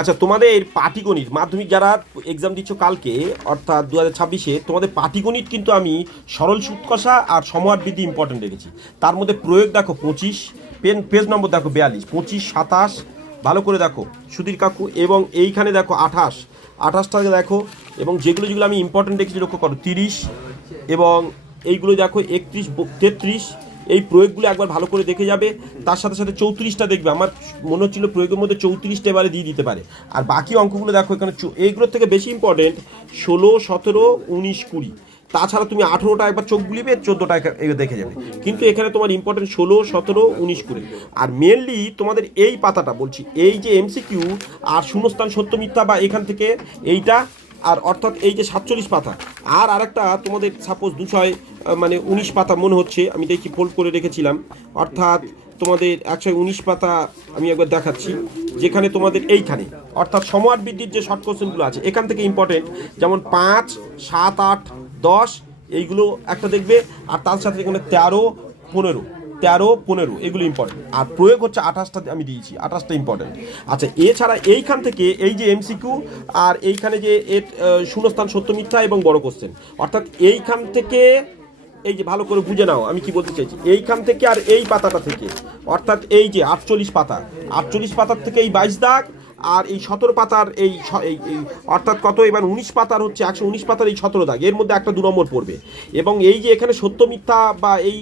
আচ্ছা, তোমাদের পাটিগণিত মাধ্যমিক যারা এক্সাম দিচ্ছ কালকে অর্থাৎ 2026-এ তোমাদের পাটিগণিত কিন্তু আমি সরল সুদ কষা আর সমহার বৃদ্ধি ইম্পর্টেন্ট রেখেছি। তার মধ্যে প্রয়োগ দেখো 25, পেজ নম্বর দেখো 42, 25, 27 ভালো করে দেখো সুধীর কাকু, এবং এইখানে দেখো 28টাকে দেখো, এবং যেগুলো যেগুলো আমি ইম্পর্টেন্ট রেখেছি লক্ষ্য করো 30, এবং এইগুলো দেখো 31, 33। এই প্রয়োগগুলো একবার ভালো করে দেখে যাবে। তার সাথে সাথে 34টা দেখবে, আমার মনে হচ্ছিল প্রয়োগের মধ্যে 34টা এবারে দিয়ে দিতে পারে। আর বাকি অঙ্কগুলো দেখো এখানে এইগুলোর থেকে বেশি ইম্পর্টেন্ট 16, 17, 19, 20। তাছাড়া তুমি 18টা একবার চোখ বুলিবে, 14টা দেখে যাবে। কিন্তু এখানে তোমার ইম্পর্টেন্ট 16, 17, 19, 20। আর মেনলি তোমাদের এই পাতাটা বলছি, এই যে এমসিকিউ আর শূন্যস্থান সত্য মিথ্যা বা এখান থেকে এইটা, আর অর্থাৎ এই যে 47 পাতা, আর আরেকটা তোমাদের সাপোজ 19 পাতা মনে হচ্ছে, আমি দেখি ফোল্ড করে রেখেছিলাম, অর্থাৎ তোমাদের 119 পাতা আমি একবার দেখাচ্ছি, যেখানে তোমাদের এইখানে অর্থাৎ সমহার বৃদ্ধির যে শর্ট কোশ্চেনগুলো আছে এখান থেকে ইম্পর্টেন্ট, যেমন 5, 7, 8, 10 এইগুলো একটা দেখবে। আর তার সাথে এখানে 13, 15 এগুলো ইম্পর্টেন্ট। আর প্রয়োগ হচ্ছে 28টা আমি দিয়েছি, 28টা ইম্পর্টেন্ট। আচ্ছা, এছাড়া এইখান থেকে এই যে এমসিকিউ আর এইখানে যে শূন্যস্থান সত্য মিথ্যা এবং বড় কোশ্চেন, অর্থাৎ এইখান থেকে এই যে ভালো করে বুঝে নাও আমি কি বলতে চাইছি, এইখান থেকে আর এই পাতাটা থেকে, অর্থাৎ এই যে 48 পাতা, 48 পাতার থেকে এই 22 দাগ, আর এই 17 পাতার এই অর্থাৎ কত এবার 19 পাতার হচ্ছে 119 পাতার এই 17 দাগ, এর মধ্যে একটা 2 নম্বর পড়বে। এবং এই যে এখানে সত্য মিথ্যা বা এই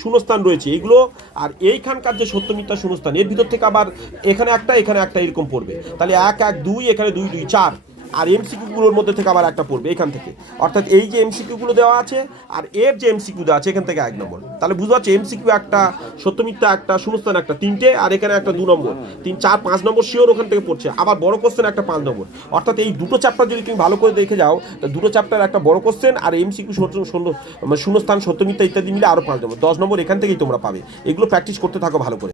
শূন্যস্থান রয়েছে এইগুলো, আর এইখানকার যে সত্য মিথ্যা শূন্যস্থান এর ভিতর থেকে আবার এখানে একটা এরকম পড়বে। তাহলে 1, 1, 2, এখানে 2, 2, 4। আর এমসিকিউগুলোর মধ্যে থেকে আবার একটা পড়বে এখান থেকে, অর্থাৎ এই যে এমসিকিউগুলো দেওয়া আছে আর এর যে এমসিকিউ দেওয়া আছে এখান থেকে 1 নম্বর। তাহলে বুঝতে পারছি এমসিকিউ একটা, সত্যমিথ্যা একটা, শূন্যস্থান একটা, 3টে, আর এখানে একটা 2 নম্বর, 3, 4, 5 নম্বর শিওর ওখান থেকে পড়ছে। আবার বড় কোশ্চেন একটা 5 নম্বর, অর্থাৎ এই দুটো চ্যাপ্টার যদি তুমি ভালো করে দেখে যাও, দুটো চ্যাপ্টার একটা বড় কোশ্চেন আর এমসিকিউ শূন্যস্থান সত্যমিথ্যা ইত্যাদি মিলে আরও 5 নম্বর, 10 নম্বর এখান থেকেই তোমরা পাবে। এগুলো প্র্যাকটিস করতে থাকো ভালো করে।